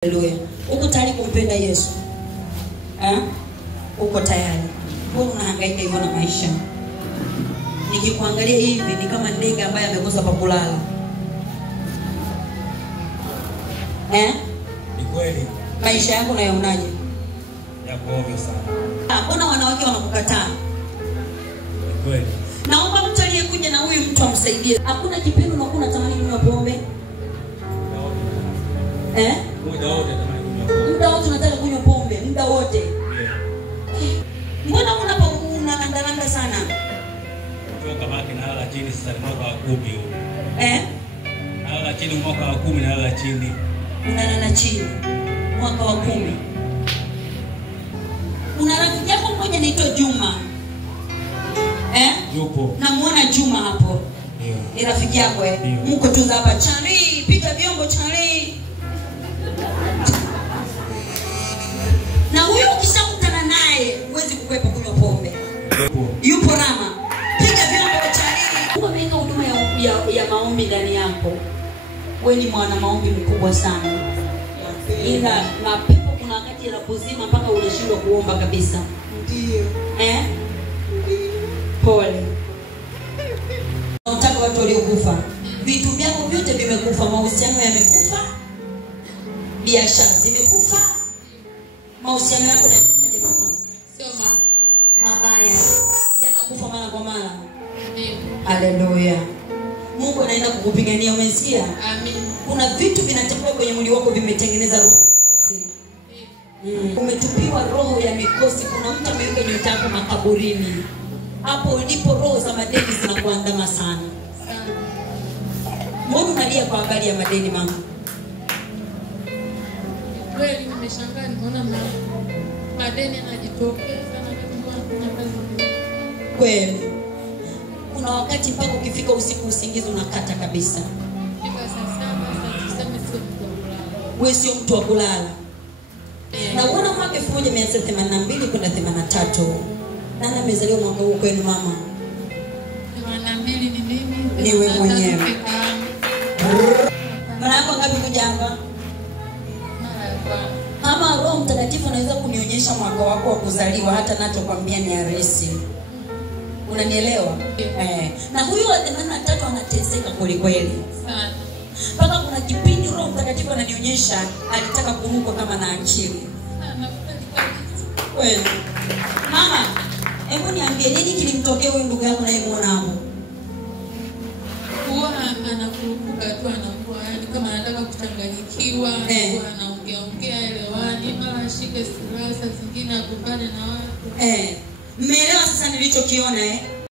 Haleluya. Uko tayari kumpenda Yesu? Uko tayari? Mbona unahangaika hivyo na maisha? Nikikuangalia hivi ni kama ndege ambaye amekosa pa kulala. Ni kweli. Maisha yako unayonaje? Yako ovyo sana. Mbona wanawake wanakukataa? Ni kweli. Naomba mtu aliyekuja na huyu mtu amsaidie. Hakuna kipindi unakuwa unatamani kunywa pombe? Muda wote unataka kunywa pombe, muda wote. Mbona unalandalanda sana? Kutoka maki na hala chini sasa mwaka wa 10 huo. Hala chini mwaka wa 10 na hala chini. Unalala chini mwaka wa 10. Una rafiki yako mmoja anaitwa Juma. Yupo. Namuona Juma hapo. Ndio. Ni rafiki yako Mko tu hapa Chari, pika vyombo Chari. Na huyo ukishakutana naye huwezi kukwepa kunywa pombe. Yupo Rama. Piga vyombo Chari. Mungu ameweka huduma ya maombi ndani yako. Wewe ni mwana maombi mkubwa sana. Ila mapepo kuna wakati yanakuzima mpaka unashindwa kuomba kabisa. Ndio. Pole. Unataka watu waliokufa. Vitu vyako vyote vimekufa, mahusiano yamekufa. Biashara zimekufa. Mahusiano yako na mama. Sio mabaya. Yanakufa mara kwa mara. Ndio. Haleluya. Mungu anaenda kukupigania, umesikia? Amen. Kuna vitu vinatembea kwenye mwili wako vimetengeneza roho. Umetupiwa roho ya mikosi. Kuna mtu ameweka nyota yako makaburini. Hapo ndipo roho za madeni zinakuandama sana. Mbona unalia kwa habari ya madeni mama? Kweli nimeshangaa nimeona madeni yanajitokeza na kuna kazi. Kweli. Kuna wakati mpaka ukifika usiku usingizi unakata kabisa. Fika saa 7 Wewe sio mtu wa kulala. Na uona mwaka 1982 kwenda 83. Nani amezaliwa mwaka huu kwenu mama? 82 ni mimi. Ni wewe mwenyewe. Mara yako ngapi kuja hapa? Kama Roho Mtakatifu anaweza kunionyesha mwaka wako wa kuzaliwa hata nachokwambia ni harisi. Unanielewa? Na huyu wa 83 anateseka kweli kweli. Sana. Mpaka kuna kipindi Roho Mtakatifu ananionyesha alitaka kuruka kama na akili. Kweli. Mama, hebu niambie nini kilimtokea huyu ndugu yako nayemuona hapo? Huwa anakurupuka tu anakuwa yani kama anataka kuchanganyikiwa, anaongea elewani, mara ashike silaha zingine akupane na watu. Mmeelewa sasa nilichokiona